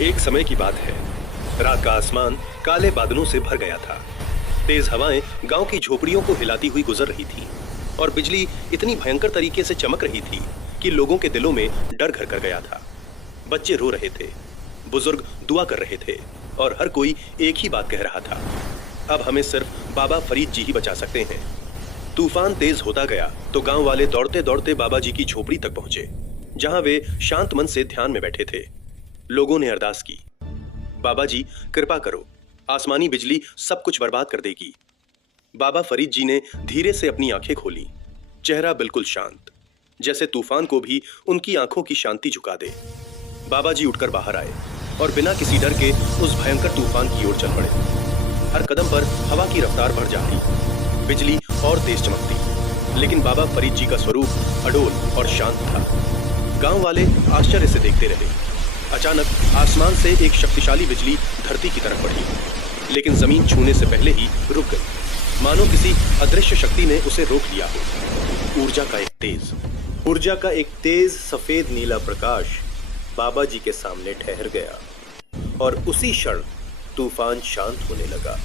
एक समय की बात है। रात का आसमान काले बादलों से भर गया था। तेज हवाएं गांव की झोपड़ियों को हिलाती हुई गुजर रही थी और बिजली इतनी भयंकर तरीके से चमक रही थी कि लोगों के दिलों में डर घर कर गया था। बच्चे रो रहे थे, बुजुर्ग दुआ कर रहे थे और हर कोई एक ही बात कह रहा था, अब हमें सिर्फ बाबा फरीद जी ही बचा सकते हैं। तूफान तेज होता गया तो गांव वाले दौड़ते दौड़ते बाबा जी की झोपड़ी तक पहुंचे, जहां वे शांत मन से ध्यान में बैठे थे। लोगों ने अरदास की, बाबा जी कृपा करो, आसमानी बिजली सब कुछ बर्बाद कर देगी। बाबा फरीद जी ने धीरे से अपनी आंखें खोली, चेहरा बिल्कुल शांत, जैसे तूफान को भी उनकी आंखों की शांति झुका दे। बाबा जी उठकर बाहर आए और बिना किसी डर के उस भयंकर तूफान की ओर चल पड़े। हर कदम पर हवा की रफ्तार बढ़ जाती, बिजली और तेज चमकती, लेकिन बाबा फरीद जी का स्वरूप अडोल और शांत था। गांव वाले आश्चर्य से देखते रहे। अचानक आसमान से एक शक्तिशाली बिजली धरती की तरफ बढ़ी, लेकिन जमीन छूने से पहले ही रुक गई, मानो किसी अदृश्य शक्ति ने उसे रोक लिया हो। ऊर्जा का एक तेज सफेद नीला प्रकाश बाबा जी के सामने ठहर गया और उसी क्षण तूफान शांत होने लगा।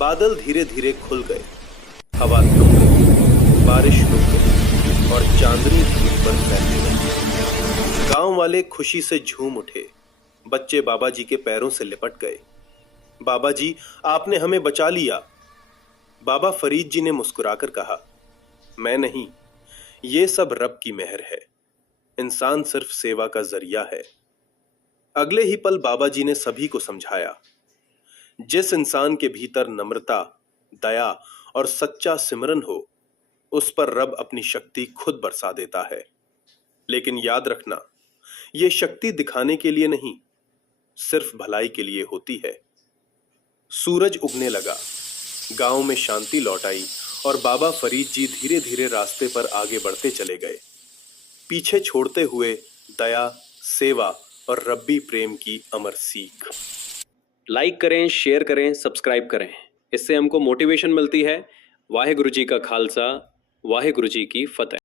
बादल धीरे धीरे खुल गए, हवा थम गई, बारिश रुक गई और चांदनी धरती पर फैलने लगी। गांव वाले खुशी से झूम उठे, बच्चे बाबा जी के पैरों से लिपट गए। बाबा जी, आपने हमें बचा लिया। बाबा फरीद जी ने मुस्कुराकर कहा, मैं नहीं, ये सब रब की मेहर है, इंसान सिर्फ सेवा का जरिया है। अगले ही पल बाबा जी ने सभी को समझाया, जिस इंसान के भीतर नम्रता, दया और सच्चा सिमरन हो, उस पर रब अपनी शक्ति खुद बरसा देता है। लेकिन याद रखना, यह शक्ति दिखाने के लिए नहीं, सिर्फ भलाई के लिए होती है। सूरज उगने लगा, गांव में शांति लौट आई और बाबा फरीद जी धीरे धीरे रास्ते पर आगे बढ़ते चले गए, पीछे छोड़ते हुए दया, सेवा और रब्बी प्रेम की अमर सीख। लाइक करें, शेयर करें, सब्सक्राइब करें, इससे हमको मोटिवेशन मिलती है। वाहेगुरु जी का खालसा, वाहेगुरु जी की फतेह।